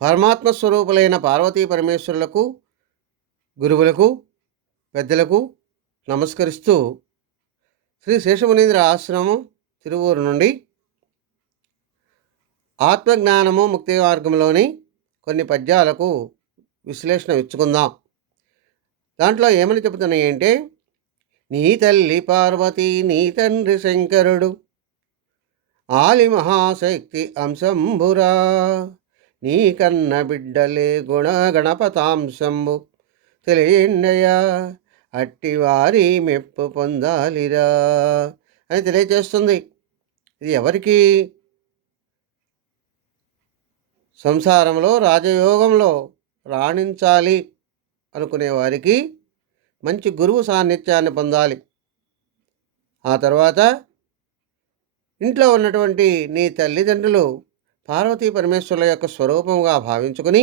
పరమాత్మ స్వరూపులైన పార్వతీ పరమేశ్వరులకు, గురువులకు, పెద్దలకు నమస్కరిస్తూ శ్రీ శేషమునీంద్ర ఆశ్రమం తిరువూరు నుండి ఆత్మజ్ఞానము ముక్తి మార్గంలోని కొన్ని పద్యాలకు విశ్లేషణ ఇచ్చుకుందాం. దాంట్లో ఏమని చెబుతున్నాయి అంటే, నీ తల్లి పార్వతి నీ తండ్రి శంకరుడు ఆలి మహాశక్తి అంశంబురా, నీ కన్న బిడ్డలే గణపతాంశంబు తెలియండయా, అట్టివారి మెప్పు పొందాలిరా అని తెలియజేస్తుంది. ఇది ఎవరికి? సంసారంలో రాజయోగంలో రాణించాలి అనుకునే వారికి మంచి గురువు సాన్నిధ్యాన్ని పొందాలి. ఆ తర్వాత ఇంట్లో ఉన్నటువంటి నీ తల్లిదండ్రులు పార్వతీ పరమేశ్వరుల యొక్క స్వరూపంగా భావించుకొని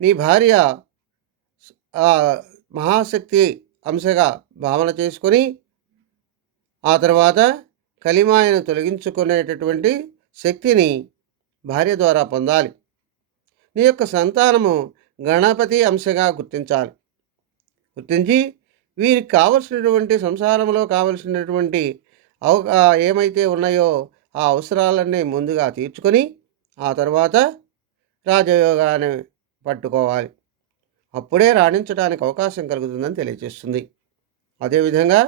నీ భార్య మహాశక్తి అంశగా భావన చేసుకొని ఆ తర్వాత కలిమాయను తొలగించుకునేటటువంటి శక్తిని భార్య ద్వారా పొందాలి. నీ యొక్క సంతానము గణపతి అంశగా గుర్తించి వీరికి కావలసినటువంటి సంసారంలో కావలసినటువంటి ఏమైతే ఉన్నాయో ఆ అవసరాలన్నీ ముందుగా తీర్చుకొని ఆ తర్వాత రాజయోగాన్ని పట్టుకోవాలి. అప్పుడే రాణించడానికి అవకాశం కలుగుతుందని తెలియజేస్తుంది. అదేవిధంగా